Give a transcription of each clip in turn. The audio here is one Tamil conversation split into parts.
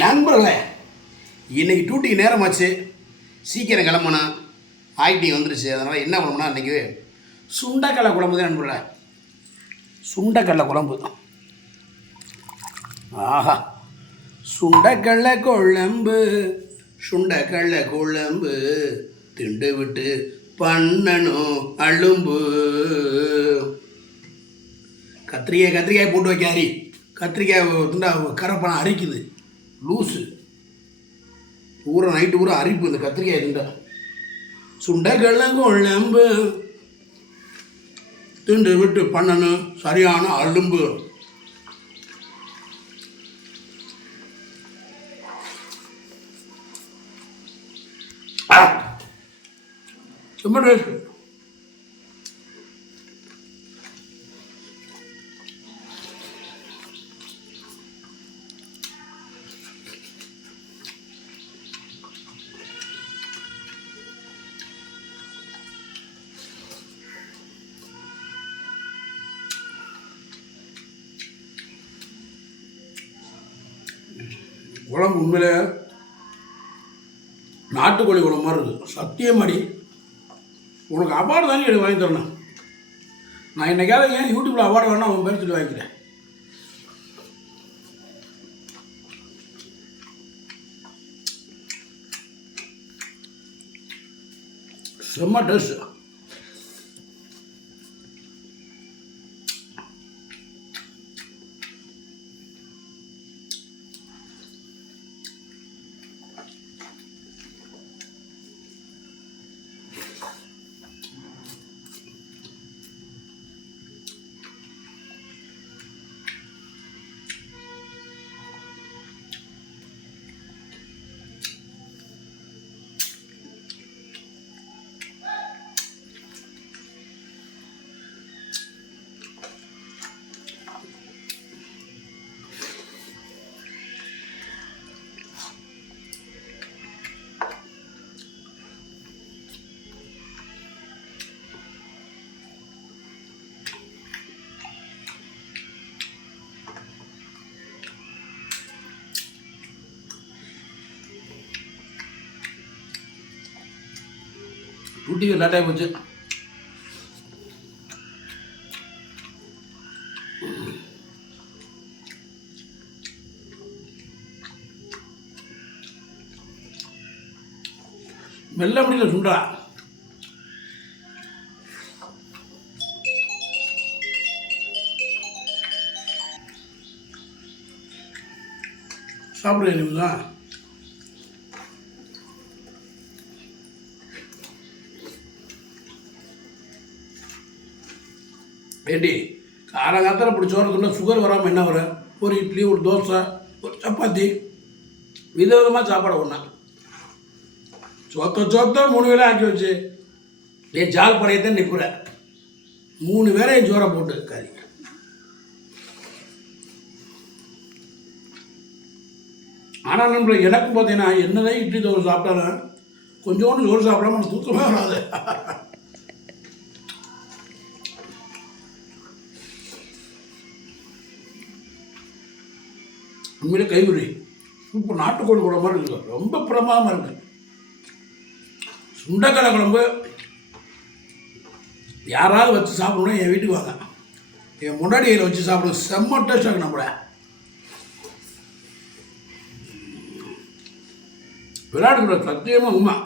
நண்பர்களே, இன்றைக்கி டூட்டிக்கு நேரமாச்சு, சீக்கிரம் கிளம்பணும். ஆக்டிங் வந்துருச்சு. அதனால் என்ன பண்ணணும்னா இன்றைக்கி சுண்டைக்கடலை குழம்பு தான் நண்பர்களே. சுண்டைக்கடலை குழம்பு. ஆஹா, சுண்டைக்கடலை குழம்பு, சுண்டைக்கடலை குழம்பு திண்டு விட்டு பண்ணணும் அழும்பு. கத்திரிக்காய் போட்டு வைக்காரி. கத்திரிக்காய் திண்டா கரப்பணம் அரிக்குது, லூஸு நைட்டு பூரா அரிப்பு இந்த கத்திரிக்காய் திண்டா. சுண்டைக்கடலை குழம்பு திண்டு விட்டு பண்ணணும் சரியான அழும்பு. ரொம்ப டேஸ்ட். குழம்பு உண்மையிலே நாட்டுக்கோழி குழம்பு மாதிரி இருக்குது. சத்தியமாடி உனக்கு அவார்டு தானே எனக்கு வாங்கி தரணும். நான் என்னைக்காவது ஏன் யூடியூப்பில் அவார்டு வேணா அவன் பேர் சொல்லி வாங்கிக்கிறேன். செம்ம டேஸ்ட். ஊட்டிக்கு லேட்டாகி போச்சு. மெல்ல முடியல சுண்டா. சாப்பிடுறீங்களா? ஏண்டி காலங்காலத்தில் இப்படி சோறதுன்னா சுகர் வராமல் என்ன வரும்? ஒரு இட்லி, ஒரு தோசை, ஒரு சப்பாத்தி, விதவிதமாக சாப்பாடு ஒன்றா சொத்த 3 வேலை ஆக்கி வச்சு என் ஜால் படையத்தான் நிற்புற. 3 வேலையும் சோறை போட்டு இருக்காரு. ஆனால் நம்மள எனக்கும் பார்த்தீங்கன்னா என்னதான் இட்லி தோசை சாப்பிட்டாலும் கொஞ்சோண்டு சோறு சாப்பிடாம தூக்கமே வராது. உண்மையிலே கைவிரி சூப்பர். நாட்டுக்கோழி குழம்பு மாதிரி இருக்குது. ரொம்ப பிரமாதமாக இருக்குது. சுண்டைக்கடலை குழம்பு யாராவது வச்சு சாப்பிடணும் என் வீட்டுக்கு வாங்க. என் முன்னாடி கையில் வச்சு சாப்பிடுவோம். செம்ம டேஸ்டாக இருக்கு. நம்மள விளையாடுகிற சத்தியமாக உண்மை.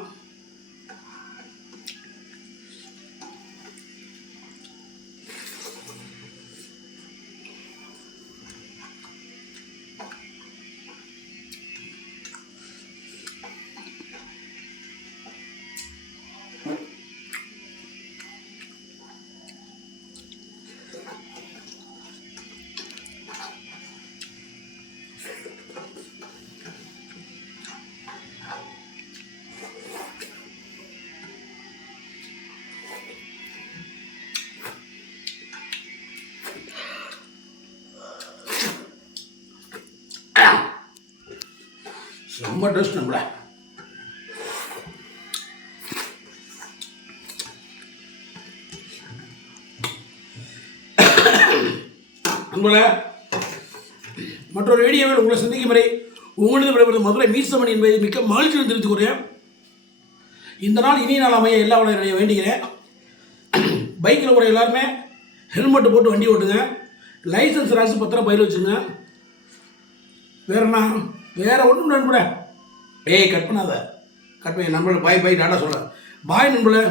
செம்ம டேஸ்ட். நம்மள நண்பர்களே, மற்றொரு வீடியோவில் உங்களை சந்திக்கும் வரை உங்களது விடைபெறுவது மதுரை மீசமணி என்பதை மிக்க மகிழ்ச்சியுடன் தெரிவித்துக் கொள்கிறேன். இந்த நாள் இனிய நாள் அமைய எல்லா வளரையும் வேண்டுகிறேன். பைக்கில் போகிற எல்லாருமே ஹெல்மெட்டு போட்டு வண்டி ஓட்டுங்க. லைசன்ஸ் ராசி பத்திரம் பயிர் வச்சுங்க. வேறண்ணா வேறு ஒன்றும் நண்பட கட் பண்ணாத. கட் பண்ணி நண்பர்கள் பாய் டாட்டா சொல்கிறேன். பாய் நண்பர்களே.